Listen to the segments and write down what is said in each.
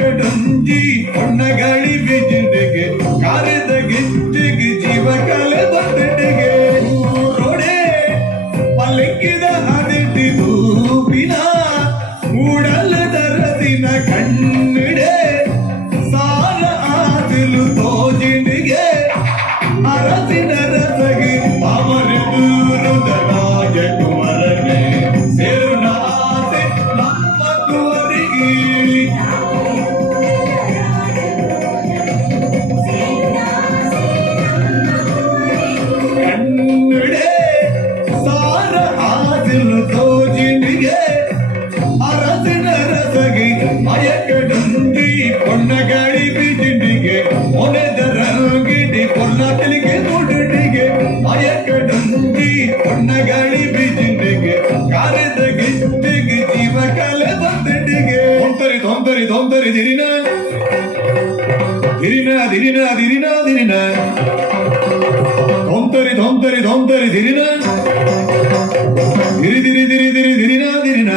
ಮಯಕಡುಂಜಿ ಹೊಣ್ಣಗಳಿ ಬಿಜಿಡಿಗೆ ಕಾರಿದ ಗಿಚ್ಚಿಗೆ ಜೀವ ಕಲೆ ಬಂದಿಟ್ಟಿಗೆ ರೋಡೆ ಪಲ್ಲಕ್ಕಿದ ಹದಿಟಿ ತೂಪಿನ ಮೂಡಲ ದರದಿನ ಕಣ್ಣಿಡೆ ಸಾರ ಆದಿಲು ತೋಜಿಂಡಿಗೆ ಅರಸಿನ ರಸಗೆ ಅವರಿದು ರುದರಾಜ ಕುಮರನೆ ಸೇರುನ ಆಸೆ ನಮ್ಮ ಕುವರಿಗೆ ಕಣ್ಣಿಡೆ ಸಾರ ಆದಿಲು ತೋಜಿಂಡಿಗೆ ಅರಸಿನ ರಸಗೆ ಮಯಕಡುಂದಿ பொன்னகடி பிடிண்டிಗೆ ಒನೆದರ ಗಿಡಿ பொನ್ನತಲಿಗೆ ಮುಡಿಡಿಗೆ ಮಯಕಡುಂದಿ பொன்னಗಡಿ ಬಿಡಿಂಡಿಗೆ ಕಾರಿದ ಗಿಟ್ಟಿಗೆ ಜೀವ ಕಲೆ ಬಂದಿಟ್ಟಿಗೆ ತೊಂತರಿ ತೊಂತರಿ ತೊಂತರಿ ದಿರಿನ ದಿರಿನ ದಿರಿನ ದಿರಿನ ದಿರಿನ ತೊಂತರಿ ತೊಂತರಿ ತೊಂತರಿ ದಿರಿನ ದಿರಿ ದಿರಿ ದಿರಿ ದಿರಿ ದಿರಿನ ದಿರಿನ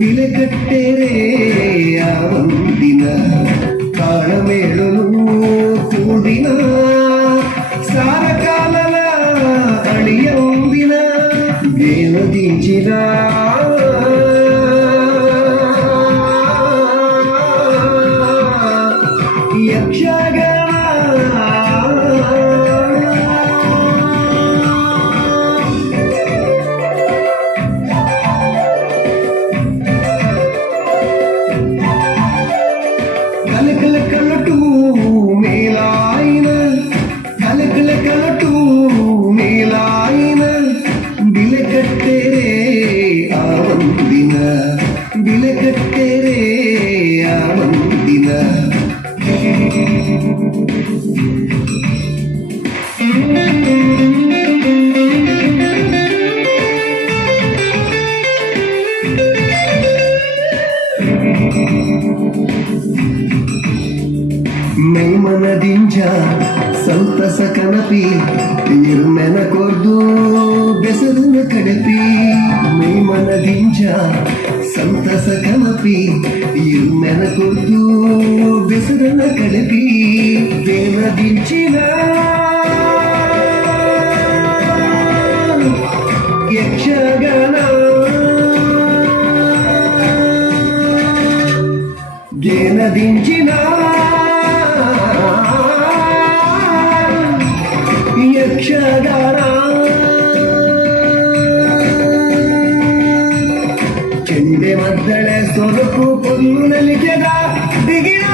ಬಿಲೆಗಟ್ಟೆರೆ ಆವಂದಿನ ಕಾಳಮೇಳಲು ಕೂಡಿನ ಸಾರಕಾಲನ ಅಳಿಯೊಂದಿನ ದೇವದಿಂಚಿನ ಯಕ್ಷಗಾನ కలకలకలటు మేలాయిన కలకలకలటు మేలాయిన బిలకట్టెరే ఆవందిన బిలకట్టెరే ఆవందిన ಮೈಮನದಿಂಜ ಸಂತಸ ಕನಪಿ ನಿರ್ಮೆನ ಕೊರ್ದು ಬೆಸರಿನ ಕಡಪಿ ಮೈಮನದಿಂಜ ಸಂತಸ ಕನಪಿ ನಿರ್ಮೆನ ಕೊರ್ದು ಬೆಸರಿನ ಕಡಪಿ ದೇವದಿಂಚಿನ ಯಕ್ಷಗಾನ ಗೆನದಿಂಚಿನ ಯಕ್ಷಗಾನ ಚೆಂಡೆ ಮದ್ದಳೆ ಸೊರಕು ಕೊಲ್ಲು ನಲಿಕೆದ ದಿಗಿನ